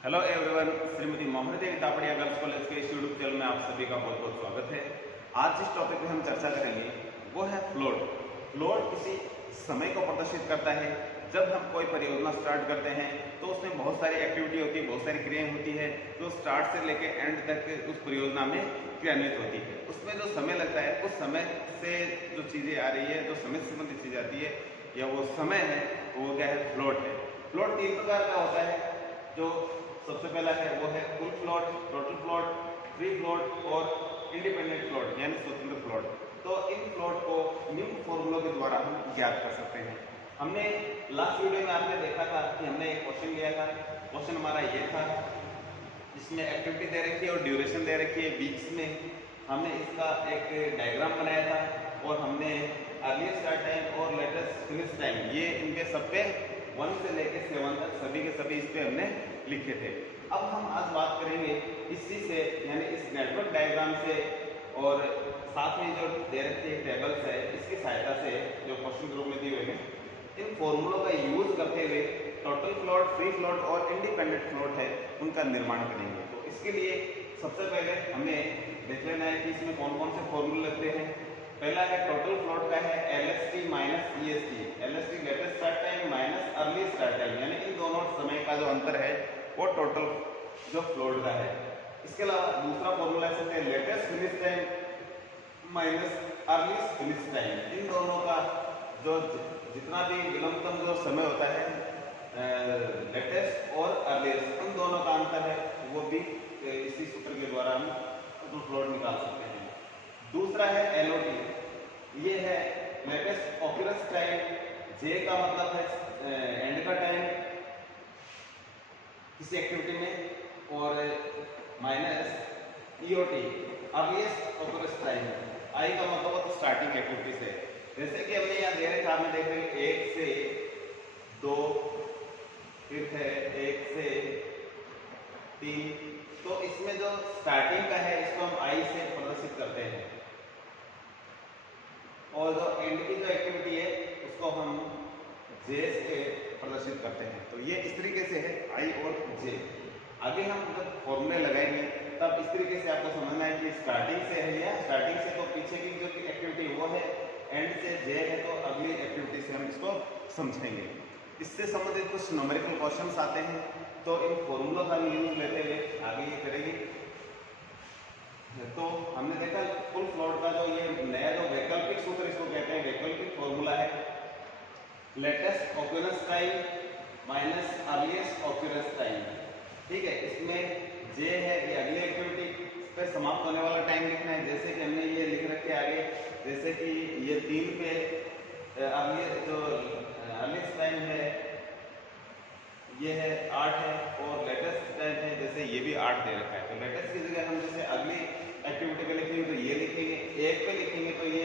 Hello everyone, Shrimati Mohan देवी Tapadia girls college के इस YouTube channel में आप सभी का बहुत बहुत स्वागत है। आज जिस टॉपिक पे हम चर्चा करेंगे वो है फ्लोट। फ्लोट किसी समय को प्रदर्शित करता है। जब हम कोई परियोजना स्टार्ट करते हैं तो उसमें बहुत सारी एक्टिविटी होती है, बहुत सारी क्रियाएं होती है जो स्टार्ट से लेकर एंड तक उस परियोजना में क्रियान्वित होती है। उसमें जो समय लगता है उस समय से जो चीज़ें आ रही है, जो समय से संबंधित चीज़ें आती है या वो समय है, वो क्या है, फ्लोट है। फ्लोट 3 प्रकार का होता है। जो सबसे पहला है वो है full float, total float, free float और इंडिपेंडेंट फ्लोट यानी स्वतंत्र फ्लोट। तो इन फ्लोट को निम्न फॉर्मूलों के द्वारा हम ज्ञात कर सकते हैं। हमने लास्ट वीडियो में आपने देखा था कि हमने एक क्वेश्चन लिया था। क्वेश्चन हमारा ये था जिसमें एक्टिविटी दे रखी है और ड्यूरेशन दे रखी है। बीच में हमने इसका एक डायग्राम बनाया था और हमने अर्लीस्ट स्टार्ट टाइम और लेटेस्ट फिनिश टाइम ये इनके सब पे 1 से लेकर 7 तक सभी के सभी इस पे हमने लिखे थे। अब हम आज बात करेंगे इसी से यानी इस नेटवर्क डायग्राम से और साथ में जो दे रखी टेबल्स है इसकी सहायता से जो क्वेश्चन ग्रुप में दिए हुए हैं इन फॉर्मूलों का यूज करते हुए टोटल फ्लोट, फ्री फ्लोट और इंडिपेंडेंट फ्लोट है उनका निर्माण करेंगे। तो इसके लिए सबसे पहले हमें देख लेना है कि इसमें कौन कौन से फॉर्मूले लगते हैं। पहला है टोटल फ्लोट का है LST minus EST। LST latest start time minus early start time यानी इन दोनों समय का जो अंतर है वो टोटल जो फ्लोट का है। इसके अलावा दूसरा फॉर्मूला है सकते हैं latest finish time minus early finish time. इन दोनों का जो जितना भी विलंबतम जो समय होता है लेटेस्ट और अर्लीस्ट उन दोनों का अंतर है वो भी इसी सूत्र के द्वारा हम टोटल फ्लोट निकाल सकते हैं। दूसरा है LOT, ये है लेटेस्ट ऑक्यूरेंस टाइम। J का मतलब है एंड का टाइम किसी एक्टिविटी में और minus EOT earliest occurrence time. I का मतलब है स्टार्टिंग एक्टिविटी से। जैसे कि हमने यहाँ दे रहे थे, आपने देख रहे हैं 1 से 2, फिर है 1 से 3। तो इसमें जो स्टार्टिंग का है इसको हम I से प्रदर्शित करते हैं और जो एंड की जो एक्टिविटी है उसको हम J से प्रदर्शित करते हैं। तो ये इस तरीके से है I और J। आगे हम जब फॉर्मूले लगाएंगे तब इस तरीके से आपको समझना है कि स्टार्टिंग से है या स्टार्टिंग से तो पीछे की जो एक्टिविटी वो है, एंड से J है तो अगली एक्टिविटी से हम इसको समझेंगे। इससे संबंधित कुछ न्यूमेरिकल क्वेश्चंस आते हैं तो इन फॉर्मूलों का यूज लेते हुए आगे ये करेंगे। तो हमने देखा फुल फ्लोट का जो ये नया जो वैकल्पिक सूत्र इसको कहते हैं, वैकल्पिक फॉर्मूला है latest occurrence time minus earliest occurrence time. ठीक है, इसमें J है ये अगली एक्टिविटी इस पर समाप्त होने वाला टाइम लिखना है। जैसे कि हमने ये लिख रखे आगे, जैसे कि ये 3 पे अर्लीस्ट टाइम है ये है 8 है और लेटेस्ट टाइम है जैसे ये भी 8 दे रखा है। तो लेटेस्ट की जगह हम जैसे अगली एक्टिविटी पे लिखेंगे तो ये लिखेंगे, 1 पे लिखेंगे तो ये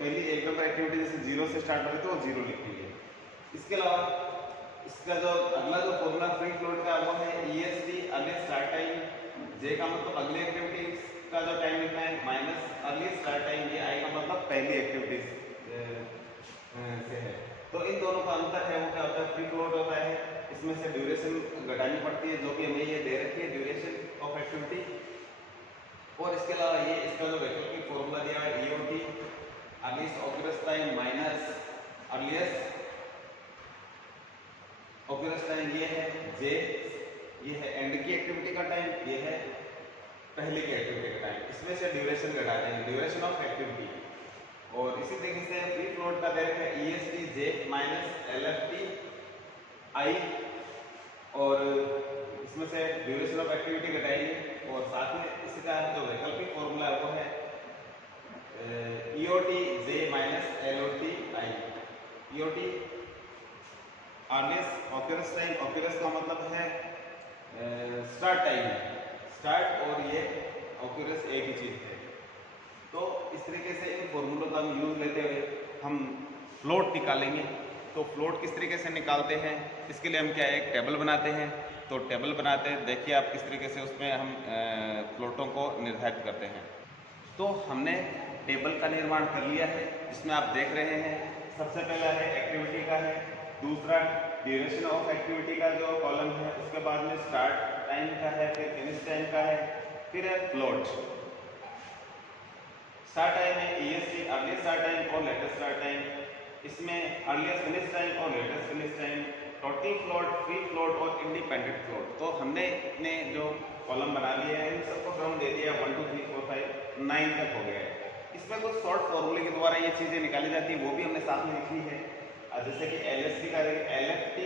पहली 1 नंबर एक्टिविटी जैसे 0 से स्टार्ट हो रही तो 0 लिखेंगे। इसके अलावा इसका जो अगला जो फॉर्मूला फ्री फ्लोट का वो है EST early start time. J का मतलब अगली एक्टिविटी का जो टाइम लिखना है माइनस अर्ली स्टार्ट टाइम। ये I का मतलब पहली एक्टिविटी से है। तो इन दोनों का अंतर है वो क्या होता है, फ्री फ्लोट होता है। इसमें से ड्यूरेशन घटानी पड़ती है जो कि हमें ये दे रखी है ड्यूरेशन ऑफ एक्टिविटी। और इसके अलावा ये इसका जो वैकल्पिक फॉर्मूला दिया है EOT earliest occurrence time minus earliest occurrence time. ये है J, ये है एंड की एक्टिविटी का टाइम, ये है पहले की एक्टिविटी का टाइम। इसमें से ड्यूरेशन घटाते हैं, ड्यूरेशन ऑफ एक्टिविटी। और इसी तरीके से फ्री फ्लोट का दे रखा है EST J minus LFT I और इसमें से ड्यूरेशन ऑफ एक्टिविटी घटाएंगे। और साथ में इसका जो वैकल्पिक फॉर्मूला है वो है EOT J minus LOT I। EOT earliest occurrence time, occurrence का मतलब है स्टार्ट टाइम, स्टार्ट और ये ऑक्यूरेंस एक ही चीज है। तो इस तरीके से इन फॉर्मूलों का हम यूज लेते हुए हम फ्लोट निकालेंगे। तो फ्लोट किस तरीके से निकालते हैं इसके लिए हम क्या है, एक टेबल बनाते हैं। तो टेबल बनाते हैं, देखिए आप किस तरीके से उसमें हम फ्लोटों को निर्धारित करते हैं। तो हमने टेबल का निर्माण कर लिया है जिसमें आप देख रहे हैं सबसे पहला है एक्टिविटी का है, दूसरा ड्यूरेशन ऑफ एक्टिविटी का जो कॉलम है, उसके बाद में स्टार्ट टाइम का है, फिर फिनिश टाइम का है, फिर है फ्लोट। स्टार्ट टाइम है EST, अर्लीस्ट स्टार्ट टाइम और लेटेस्ट स्टार्ट टाइम, इसमें अर्लीस्ट फिनिश टाइम और latest finish time, total float, free float और इंडिपेंडेंट फ्लोट। तो हमने इतने जो कॉलम बना लिए हैं, इन सबको क्रम दे दिया 1 2 3 4 5 9 तक हो गया है। इसमें कुछ शॉर्ट फॉर्मूले के द्वारा ये चीज़ें निकाली जाती है, वो भी हमने साथ में लिखी है। जैसे कि LST का LFT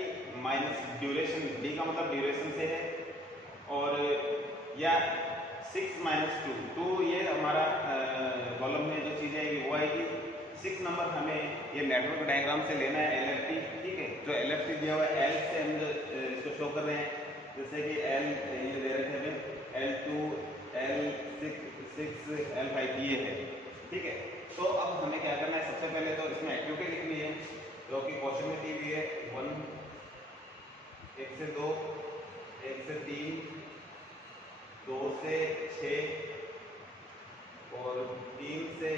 माइनस ड्यूरेशन, D का मतलब ड्यूरेशन से है, और या 6 - 2 ये हमारा कॉलम में जो चीज़ें आएगी वो आएगी। 6 नंबर हमें ये नेटवर्क डायग्राम से लेना है LFT, ठीक है। जो LFT दिया हुआ है L से हम इसको शो कर रहे हैं, जैसे कि L ये दे रहे थे हमें L2 L6 L5 ये है, ठीक है। तो अब हमें क्या करना है, सबसे पहले तो इसमें एक्टिविटी लिखनी है जो कि क्वेश्चन में दी हुई है 1 से 2 1 से 3 2 से 6 और 3 से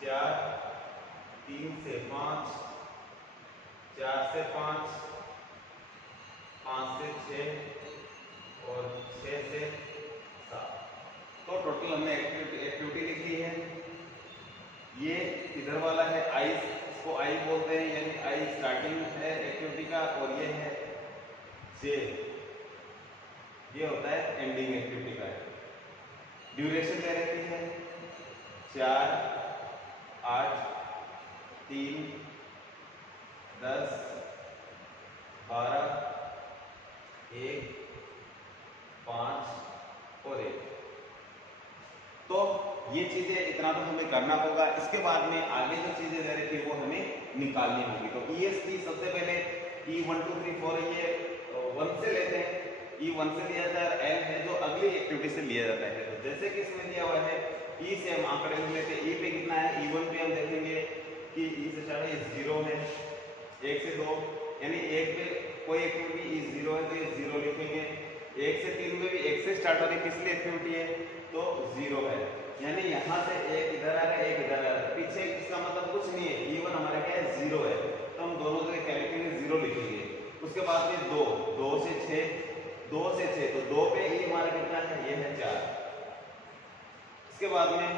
4 3 से 5 4 से 5 5 से 6 और 6 से 7। तो टोटल हमने एक्टिविटी लिखी है। ये इधर वाला है आई, इसको आई बोलते हैं, यानी आई स्टार्टिंग है एक्टिविटी का, और ये है जे, ये होता है एंडिंग एक्टिविटी का। ड्यूरेशन दे रखी है 4 8 3 10 12 1 5 और 1। तो ये चीजें इतना तो हमें करना होगा। इसके बाद में आगे जो चीजें दे रखी है वो हमें निकालनी होगी। तो EST सबसे पहले E1 2 3 4 ये 1 से लेते हैं, E1 से लिया जाता है, L है जो अगली एक्टिविटी से लिया जाता है। तो जैसे कि इसमें दिया हुआ है E से हम आंकड़े में लेते हैं, E पे कितना है, E1 पे हम देखेंगे कि E से स्टार्ट है 0 है, 1 से 2 यानी 1 पे कोई एक्टिविटी E 0 है तो ये 0 लिखेंगे। 1 से 3 में भी 1 से स्टार्ट हो रही किस लिए एक्टिविटी है तो 0 है, यानी यहाँ से एक इधर आ रहा है एक इधर आ रहा है, पीछे इसका मतलब कुछ नहीं है, E1 हमारा क्या है 0 है, तो हम दोनों तरह क्या लिखेंगे 0 लिखेंगे। उसके बाद में 2 से 6 2 से 6 तो 2 पे E हमारा कितना है, ये है 4। इसके बाद में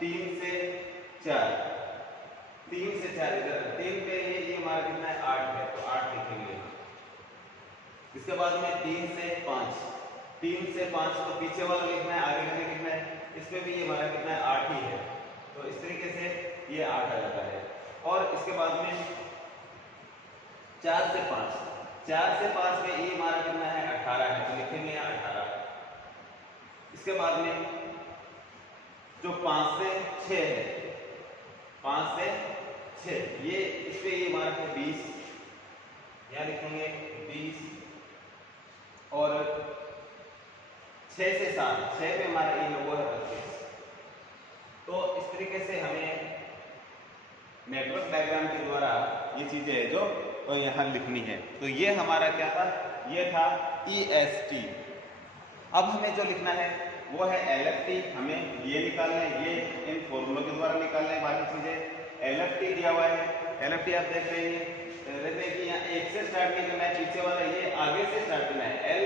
3 से 4 3 से 4 इधर 3 पे ये हमारा कितना है 8 है, तो 8 लिखेंगे। इसके बाद में 3 से 5 तो पीछे वाला लिखना है, आगे वाला लिखना है, इसमें भी ये हमारा कितना है 8 ही है, तो इस तरीके से ये 8 आ जाता है। और इसके बाद में 4 से 5 में ये हमारा कितना है 18 है, तो लिखेंगे यहाँ 18। इसके बाद में जो 5 से 6 है, 5 से 6 ये इस पे ये हमारा है 20, यहाँ लिखेंगे 20। और 6 से 7 6 पे हमारा ये वो है 25। तो इस तरीके से हमें नेटवर्क डायग्राम के द्वारा ये चीजें जो तो यहाँ लिखनी है। तो ये हमारा क्या था, ये था EST। अब हमें जो लिखना है वो है LFT, हमें ये निकालना है, ये इन फॉर्मूलों के द्वारा निकालना है बाकी चीजें। LFT दिया हुआ है, LFT आप देख रहे हैं कि यहाँ 1 से स्टार्ट नहीं करना है, पीछे वाला ये आगे से स्टार्ट करना है L,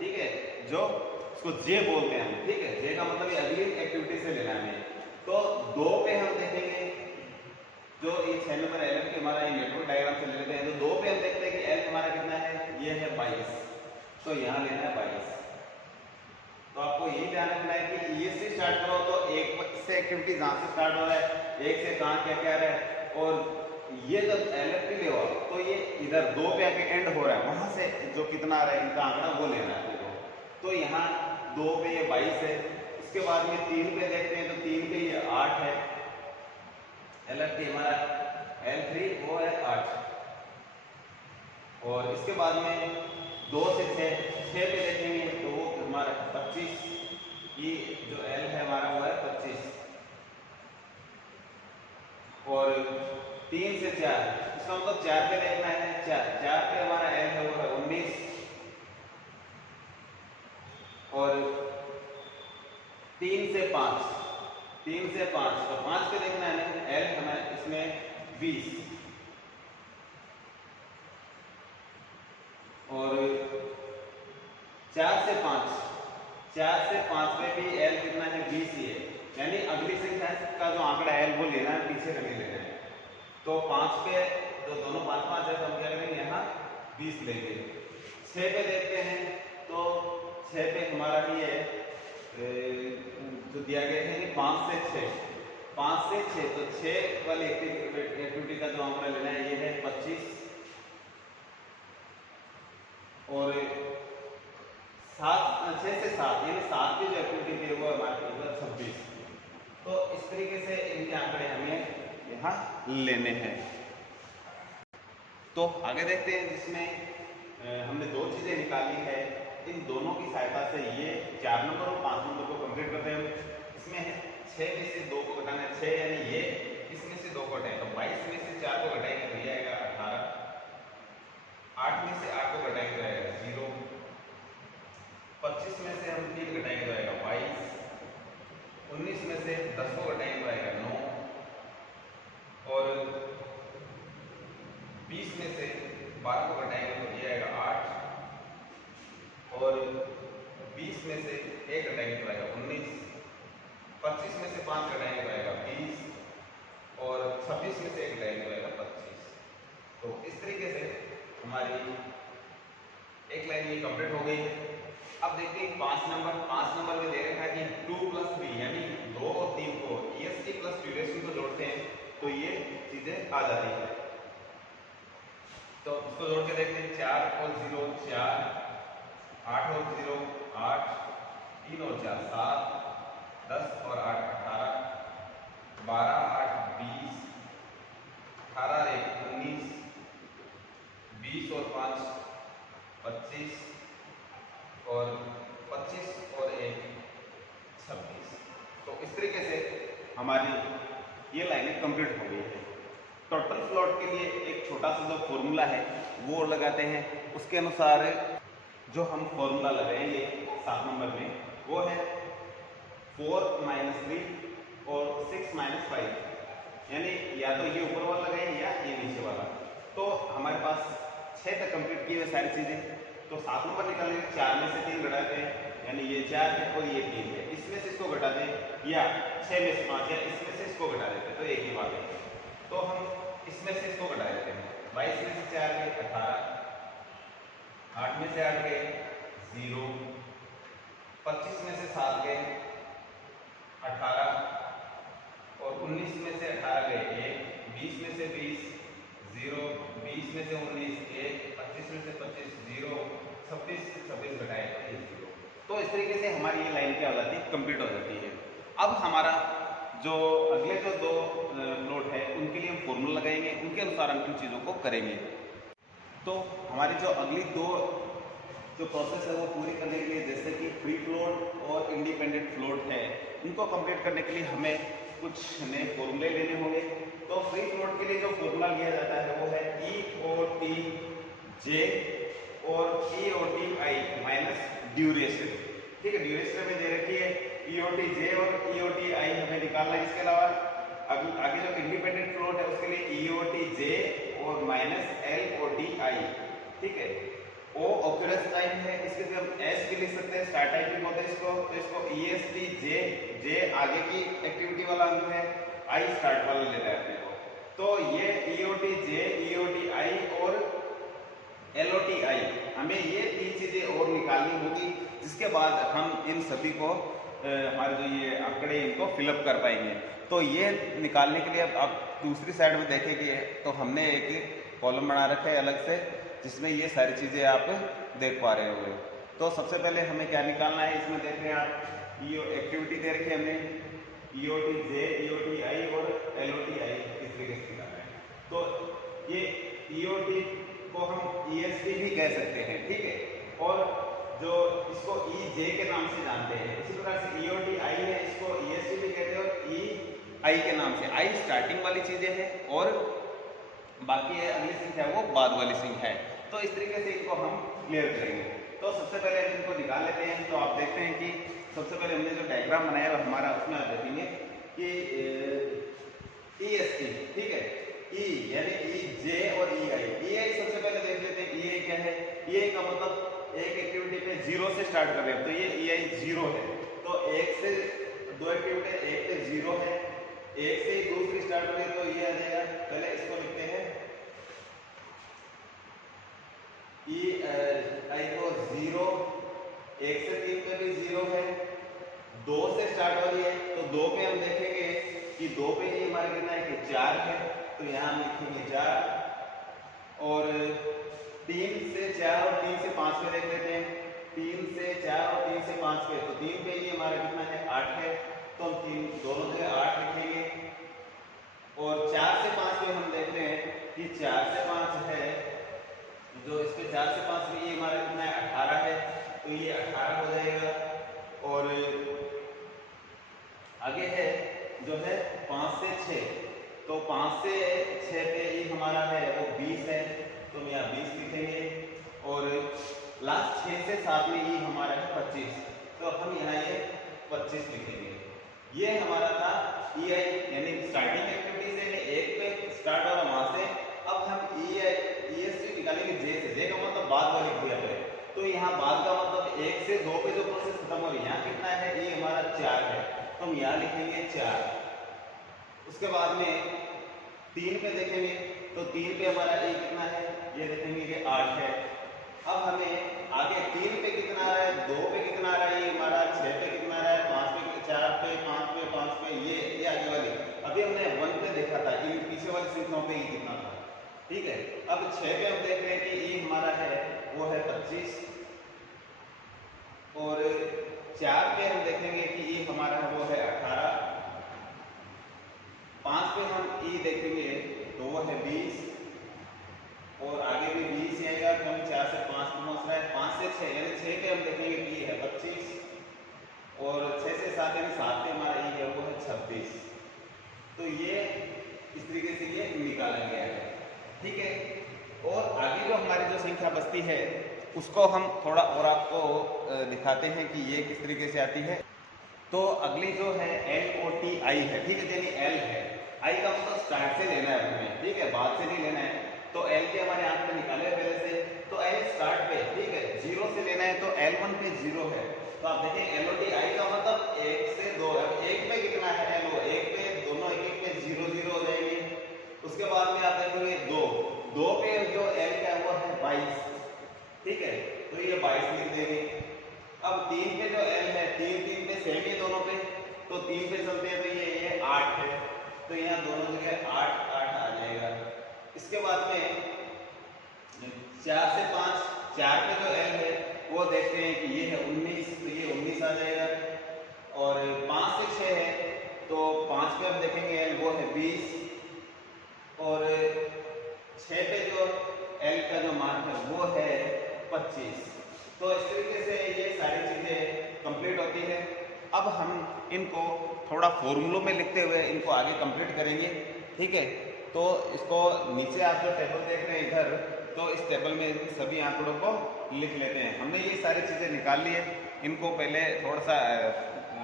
ठीक है, जो इसको J बोलते हैं हम, ठीक है, J का मतलब ये अगली एक्टिविटी से लेना है। तो 2 पे हम देखेंगे, जो ये 6 नंबर LFT हमारा ये नेटवर्क डायग्राम से ले लेते हैं, तो 2 पे हम देखते हैं कि L हमारा कितना है, ये है 22, तो यहाँ लेना है 22। तो आपको यही ध्यान रखना है कि ये से स्टार्ट करो तो 1 से एक्टिविटी जहाँ से स्टार्ट हो रहा है, 1 से कहाँ क्या क्या रहा है, और ये जब LFT ले तो ये इधर 2 पे आके एंड हो रहा है, वहां से जो कितना आ रहा है इनका आंकड़ा वो लेना है आपको। तो यहाँ 2 पे ये 22 है। इसके बाद में 3 पे देखते हैं तो 3 पे ये 8 है, LFT हमारा L3 वो है 8। और इसके बाद में 2 से 6 पे देखेंगे तो वो हमारा 25, ये जो L है हमारा वो है 25। और 3 से 4 इसका मतलब 4 पे देखना है, 4 पे हमारा L है वो है 19। और 3 से 5 तो 5 पे देखना है L हमें इसमें 20। 4 से 5, 4 से 5 में भी एल कितना है 20 ही है, यानी अगली संख्या का जो आंकड़ा एल वो लेना है, पीछे का नहीं लेना है। तो 5 पे जो दोनों 5 5 है तो हम क्या करेंगे यहाँ 20 लेंगे। 6 पे देखते हैं तो 6 पे हमारा ये जो दिया गया है कि 5 से 6, 5 से 6, तो 6 वाली एक्टिविटी का जो आंकड़ा लेना है ये है 25 और 6 से 7 यानी 7 की जो एक्टिविटी थी वो हमारे पास 26। तो इस तरीके से इनके आंकड़े हमें यहाँ लेने हैं। तो आगे देखते हैं, जिसमें हमने दो चीजें निकाली है, इन दोनों की सहायता से ये 4 नंबर और 5 नंबर को कंप्लीट करते हैं। इसमें 6 में से 2 को घटाना है 6, यानी ये इसमें से 2 को घटाएं तो 22 में से 4 को घटाएंगे तो ये आएगा 18, 8 में से 8 को घटाएंगे तो आएगा 0, 25 में से हम 3 घटाएंगे तो आएगा 22, 19 में से 10 को घटाएंगे तो आएगा 9 और 20 में से 12 को घटाएंगे तो ये आएगा 8 और 20 में से 1 घटाएंगे तो आएगा 19, 25 में से 5 घटाएंगे तो आएगा 20 और 26 में से 1 घटाएंगे तो आएगा 25। तो इस तरीके से हमारी एक लाइन ये कंप्लीट हो गई है। अब देखते हैं 5 नंबर में दे रखा है कि 2 + 3 यानी 2 और 3 को EST + ड्यूरेशन को जोड़ते हैं तो ये चीजें आ जाती है। तो इसको जोड़ के देखते हैं, 4 और 0 4, 8 और 0 8, 3 और 4 7, 10 और 8 18, 12 8 20, 18 और 1 19, 20 और 5 25 और 25 और 1 26। तो इस तरीके से हमारी ये लाइनें कंप्लीट हो गई है। टोटल फ्लोट के लिए एक छोटा सा जो फॉर्मूला है वो लगाते हैं। उसके अनुसार जो हम फॉर्मूला लगाएंगे 7 नंबर में वो है 4 - 3 और 6 - 5, यानी या तो ये ऊपर वाला लगाएं या ये नीचे वाला। तो हमारे पास 6 तक कंप्लीट किए हुए सारी चीजें। तो 7 नंबर निकालेंगे, 4 में से 3 घटाते हैं यानी ये 4 है और ये 3 है, इसमें से इसको घटा दें या 6 में से 5 है इसमें से इसको घटा देते हैं तो एक ही बात है। तो हम इसमें से इसको घटा देते हैं, 22 में से 4 गए 18, 8 में से 8 गए 0, 25 में से 7 गए 18 और 19 में से 18 गए 1, 20 में से 20 0, 20 में से 19 1, 25 में से 25 0, 26 से 26 घटाए तो 0। तो इस तरीके से हमारी ये लाइन क्या हो जाती है, कंप्लीट हो जाती है। अब हमारा जो अगले जो 2 फ्लोट है उनके लिए हम फॉर्मूला लगाएंगे, उनके अनुसार हम इन चीज़ों को करेंगे। तो हमारी जो अगली 2 जो प्रोसेस है वो पूरी करने के लिए, जैसे कि फ्री फ्लोट और इंडिपेंडेंट फ्लोट है, इनको कंप्लीट करने के लिए हमें कुछ नए फॉर्मूले लेने होंगे। तो फ्री फ्लोट के लिए जो फॉर्मूला लिया जाता है वो है EOTJ और EOTI माइनस ड्यूरेशन। ठीक है, ड्यूरेशन में दे रखी है EOTJ और EOTI हमें निकालना है। इसके अलावा आगे जो इंडिपेंडेंट फ्लोट है उसके लिए EOTJ और माइनस LOTI। ठीक है, O ऑक्यूरेंस टाइम है, इसके लिए हम S भी लिख सकते हैं, स्टार्ट टाइम भी बोलते हैं इसको। तो इसको ESTJ, J आगे की एक्टिविटी वाला अंक है, I स्टार्ट वाला लेना है अपने को। तो ये EOTJ, EOTI और LOTI हमें ये 3 चीजें और निकालनी होगी, जिसके बाद हम इन सभी को हमारे जो ये आंकड़े इनको फिलअप कर पाएंगे। तो ये निकालने के लिए अब आप दूसरी साइड में देखेंगे तो हमने एक कॉलम बना रखा है अलग से, जिसमें ये सारी चीज़ें आप देख पा रहे होंगे। तो सबसे पहले हमें क्या निकालना है, इसमें देख रहे हैं आप एक्टिविटी दे रखी है हमें EOTJ, EOTI और LOTI इस तरीके से निकालना है। तो ये EOT को हम EST भी कह सकते हैं, ठीक है, और जो इसको EJ के नाम से जानते हैं। इसी प्रकार से EOTI है, इसको EST भी कहते हैं और EI के नाम से। I स्टार्टिंग वाली चीजें हैं और बाकी है अगली संख्या वो बाद वाली संख्या है। तो इस तरीके से इनको हम क्लियर करेंगे। तो सबसे पहले हम इनको निकाल लेते हैं। तो आप देखते हैं कि सबसे पहले हमने जो डायग्राम बनाया है हमारा, उसमें आप देखेंगे कि EST, ठीक है, E यानी EJ और EI। EI सबसे पहले देख लेते हैं EI क्या है। EI का मतलब एक एक्टिविटी पे 0 से स्टार्ट कर रहे हैं तो ये EI 0 है। तो 1 से 2 एक्टिविटी 1 पे 0 है, 1 से दूसरी स्टार्ट करें तो ये आ जाएगा। पहले इसको लिखते हैं EI को 0, 1 से 3 पे भी 0 है, 2 से स्टार्ट हो रही है तो 2 पे हम देखेंगे कि 2 पे ही हमारा कितना है कि 4 है, तो यहाँ हम लिखेंगे 4। और 3 से 4 और 3 से 5 पे देख लेते हैं, 3 से 4 और 3 से 5 पे, तो 3 पे ही हमारा कितना है 8 है, तो हम 3 दोनों जगह 8 लिखेंगे। और 4 से 5 पे हम देखते हैं कि 4 से 5 है, जो इस पे 4 से 5 में ये हमारा कितना है 18 है, तो ये 18 हो जाएगा। और आगे है जो है 5 से 6, तो 5 से 6 पे ये हमारा है वो 20 है, तो हम यहाँ 20 लिखेंगे। और लास्ट 6 से 7 में ये हमारा है 25, तो हम यहाँ ये 25 लिखेंगे। ये हमारा था EI यानी स्टार्टिंग एक्टिविटी से 1 पे स्टार्ट हो रहा वहां से। अब हम ESC निकालेंगे J से। J का मतलब बाद वाली क्रिया पे, तो यहाँ बाद का मतलब 1 से 2 पे जो प्रोसेस खत्म हो रही है, यहाँ कितना है ये हमारा 4 है, तो हम यहाँ लिखेंगे 4। उसके बाद में 3 पे देखेंगे तो 3 पे हमारा ये कितना है, ये देखेंगे कि 8 है। अब हमें आगे 3 पे कितना आ रहा है, 2 पे कितना आ रहा है, ये हमारा 6 पे कितना आ रहा है, 5 पे, 4 पे, 5 पे, 5 पे, ये आगे वाली। अभी हमने 1 पे देखा था, इन पीछे वाली संख्याओं पे ये कितना था, ठीक है। अब 6 पे हम देख रहे हैं कि ये हमारा है वो है 25। और 4 पे हम देखेंगे कि ये हमारा है वो है 18। 5 पे हम ये देखेंगे तो वो है 20, और आगे भी 20 ही आएगा क्योंकि 4 से 5 पे पहुंच रहा है। 5 से 6 यानी 6 पे हम देखेंगे कि ये है 25, और 6 से 7 यानी 7 पे हमारा ये है वो है 26। तो ये इस तरीके से ये निकाला गया है, ठीक है। और आगे जो हमारी जो संख्या बचती है उसको हम थोड़ा और आपको दिखाते हैं कि ये किस तरीके से आती है। तो अगली जो है LOTI है, ठीक है, यानी L है। I का मतलब स्टार्ट से लेना है हमें, ठीक है, बाद से नहीं लेना है। तो L के हमारे यहाँ पे निकाले पहले से, तो L स्टार्ट पे, ठीक है, 0 से लेना है, तो L1 पे 0 है। तो आप देखें LOTI का मतलब 1 से 2 है। 1 पे कितना है LO, 1 पे दोनों एक पे 0 0 हो जाएंगे। उसके बाद में आप देखेंगे 2 पे जो L का है वो है 22, ठीक है, तो ये 22 लिख देंगे। अब 3 पे जो L है, 3 पे सेम ही दोनों पे, तो 3 पे चलते हैं तो ये 8 है, तो यहाँ दोनों जगह 8 8 आ जाएगा। इसके बाद में 4 से 5, 4 पे जो L है वो देखते हैं कि ये है 19, तो ये 19 आ जाएगा। और 5 से 6 है, तो 5 पे हम देखेंगे L वो है 20, और 6 पे जो L का जो मान है वो है 25। तो इस तरीके से ये सारी चीजें कंप्लीट होती है। अब हम इनको थोड़ा फॉर्मूलों में लिखते हुए इनको आगे कंप्लीट करेंगे, ठीक है। तो इसको नीचे आप जो टेबल देख रहे हैं इधर, तो इस टेबल में सभी आंकड़ों को लिख लेते हैं। हमने ये सारी चीजें निकाल ली है। इनको पहले थोड़ा सा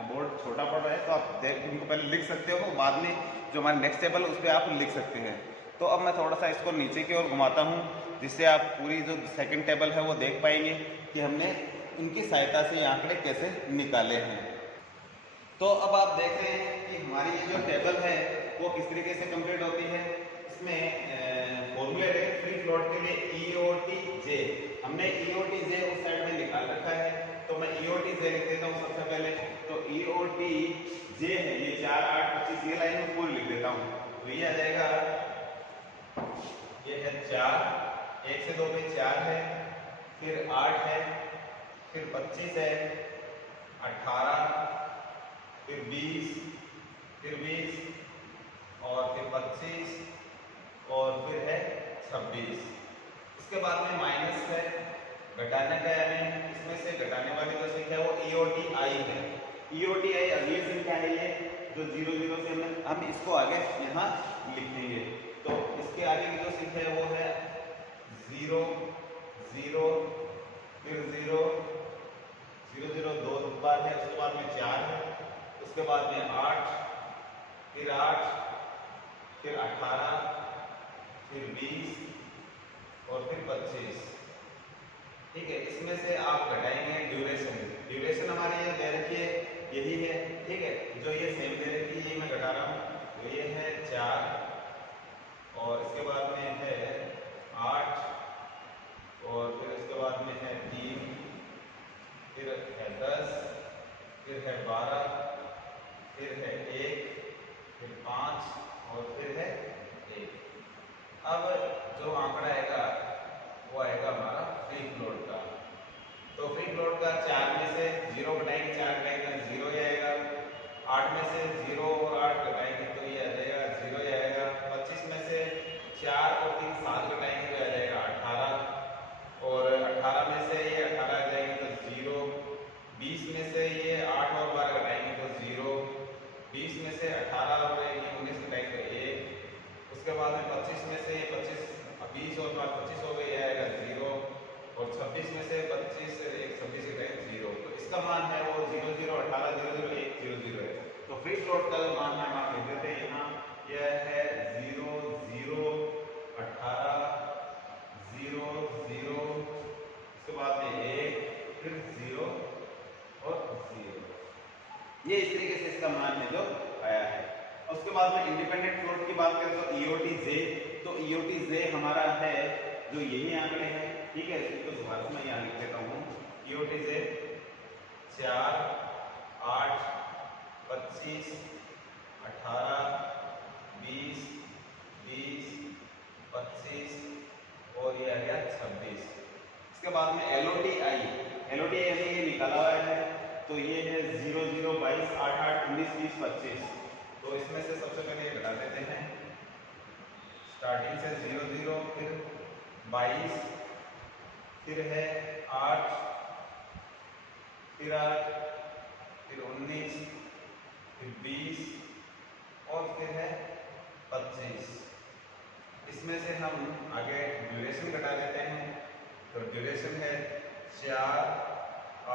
बोर्ड छोटा पड़ रहा है तो आप इनको पहले लिख सकते हो, बाद में जो हमारा नेक्स्ट टेबल उस पर आप लिख सकते हैं। तो अब मैं थोड़ा सा इसको नीचे की ओर घुमाता हूँ, जिससे आप पूरी जो सेकंड टेबल है वो देख पाएंगे कि हमने इनकी सहायता से ये आंकड़े कैसे निकाले हैं। तो अब आप देख रहे हैं कि हमारी ये जो टेबल है वो किस तरीके से कंप्लीट होती है। इसमें फॉर्मूले रहे फ्री फ्लोट के लिए EOTJ, हमने EOTJ उस साइड में निकाल रखा है, तो मैं EOTJ लिख देता हूँ सबसे पहले। तो EOTJ है ये 4 8 25, ये लाइन में पूरी लिख देता हूँ, तो ये आ जाएगा, ये है 4, 1 से 2 पे 4 है, फिर 8 है, फिर 25 है, 18, फिर 20, फिर 20, और फिर 25, और फिर है 26। इसके बाद में माइनस है, घटाने का यानी इसमें से घटाने वाली जो संख्या वो EOTI है। EOTI अगली संख्या है ये जो 0 0 से हम इसको आगे यहाँ लिखेंगे। तो इसके आगे की जो संख्या है वो है 0 0, फिर 0 0 0 2 बार है, उसके बाद में 4 है, उसके बाद में 8, फिर 18, फिर 20, और फिर 25। ठीक है, इसमें से आप घटाएंगे ड्यूरेशन। ड्यूरेशन हमारे ये दे रखी है, यही है। ठीक है, जो ये सेम दे रखी है यही मैं घटा रहा हूँ। तो ये है 4 और इसके बाद में है 8 और फिर इसके बाद में है 3, फिर है 10, फिर है 12, फिर है 1, फिर 5 और फिर है 1। अब जो आंकड़ा आएगा वो आएगा हमारा फ्री फ्लोट का। तो फ्री फ्लोट का 4 में से 0 घटाएंगे, 4 घटाएंगे 0 ही आएगा। 8 में से 0 और 8 घटाएंगे तो ये आ जाएगा 0 ही आएगा। 25 में से 4 और 3 7 घटाएंगे तो आ जाएगा 18 और 18 में से ये 18 आ जाएंगे तो 0। 20 में से ये 8 और 12 घटाएंगे तो 0। 20 में से 18 और ये 19 घटाएंगे तो 1। उसके बाद में 25 में से 25 20 और 25 हो गए, आएगा 0 और 26 में से 25 से 1 26 घटाएंगे 0। तो इसका मान है वो 0 0 18 0 0 1 0 0 है। तो फ्री फ्लोट का जो मान है हम लिख देते हैं यहाँ, यह है 0 0 18 0 0, उसके बाद में 1 फिर 0 और 0। ये इस तरीके से इसका मान है जो आया है। उसके बाद में इंडिपेंडेंट फ्लोट की बात करें तो EOTJ, तो EOTJ हमारा है जो यही आंकड़े हैं। ठीक है, इसको दोबारा से मैं यहाँ लिख देता हूँ। EOTJ 4 8 25 18 20 20 25 और ये आ गया 26। इसके बाद में LOTI यानी ये निकाला हुआ है, तो ये है 0 0 22 8 8 19 20 25। तो इसमें से सबसे पहले ये घटा देते हैं, स्टार्टिंग से 0 0 फिर 22 फिर है 8 फिर 8 फिर 19 फिर 20 और फिर है 25। इसमें से हम आगे ड्यूरेशन घटा देते हैं। तो ड्यूरेशन है 4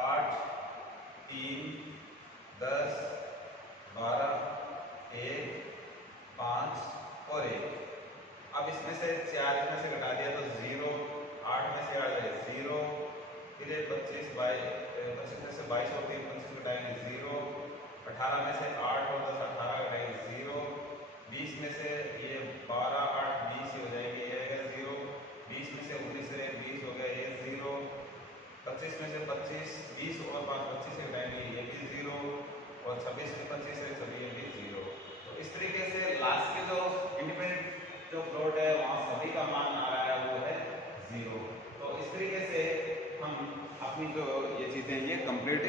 8 3 10 12 1 5 और 1। अब इसमें से 4 इसमें से घटा दिया तो 0, 8 में से आ गए 0, फिर 25 में से 22 और 3 25 घटाएंगे 0, 18 में से 8 और 10 18 घटाएंगे 0, 20 में से ये 12 8 20 हो जाएंगे, ये आएगा 0, 20 में से 19 से 20 हो गया ये 0, 25 में से 25 20 और 5 25 से घटाएंगे ये भी 0 और 26 में 25 से सभी ये भी 0। तो इस तरीके से लास्ट के जो इंडिपेंडेंट जो फ्लोट है वहाँ सभी का मान आ रहा है वो है 0। तो इस तरीके से हम अपनी जो ये चीज़ें ये कंप्लीट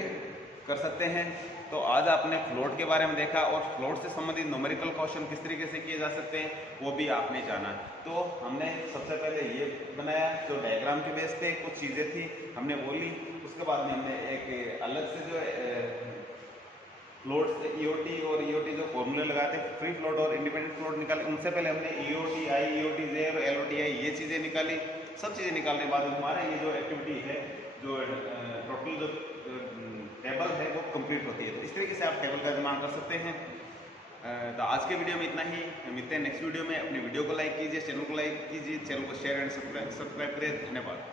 कर सकते हैं। तो आज आपने फ्लोट के बारे में देखा और फ्लोट से संबंधित न्यूमेरिकल क्वेश्चन किस तरीके से किए जा सकते हैं वो भी आपने जाना। तो हमने सबसे पहले ये बनाया जो डायग्राम के बेस पे कुछ चीज़ें थी हमने बोली। उसके बाद में हमने एक अलग से जो फ्लोट से EOT और EOT जो फॉर्मूले लगाते हैं फ्री फ्लोट और इंडिपेंडेंट फ्लोट निकाले, उनसे पहले हमने EOTI EOTJ और LOTI ये चीज़ें निकाली। सब चीज़ें निकालने के बाद हमारा ये जो एक्टिविटी है जो टोटल जो टेबल है वो कंप्लीट होती है। तो इस तरीके से आप टेबल का इस्तेमाल कर सकते हैं। तो आज के वीडियो में इतना ही, मिलते हैं नेक्स्ट वीडियो में। अपनी वीडियो को लाइक कीजिए, चैनल को लाइक कीजिए, चैनल को शेयर एंड सब्सक्राइब करें। धन्यवाद।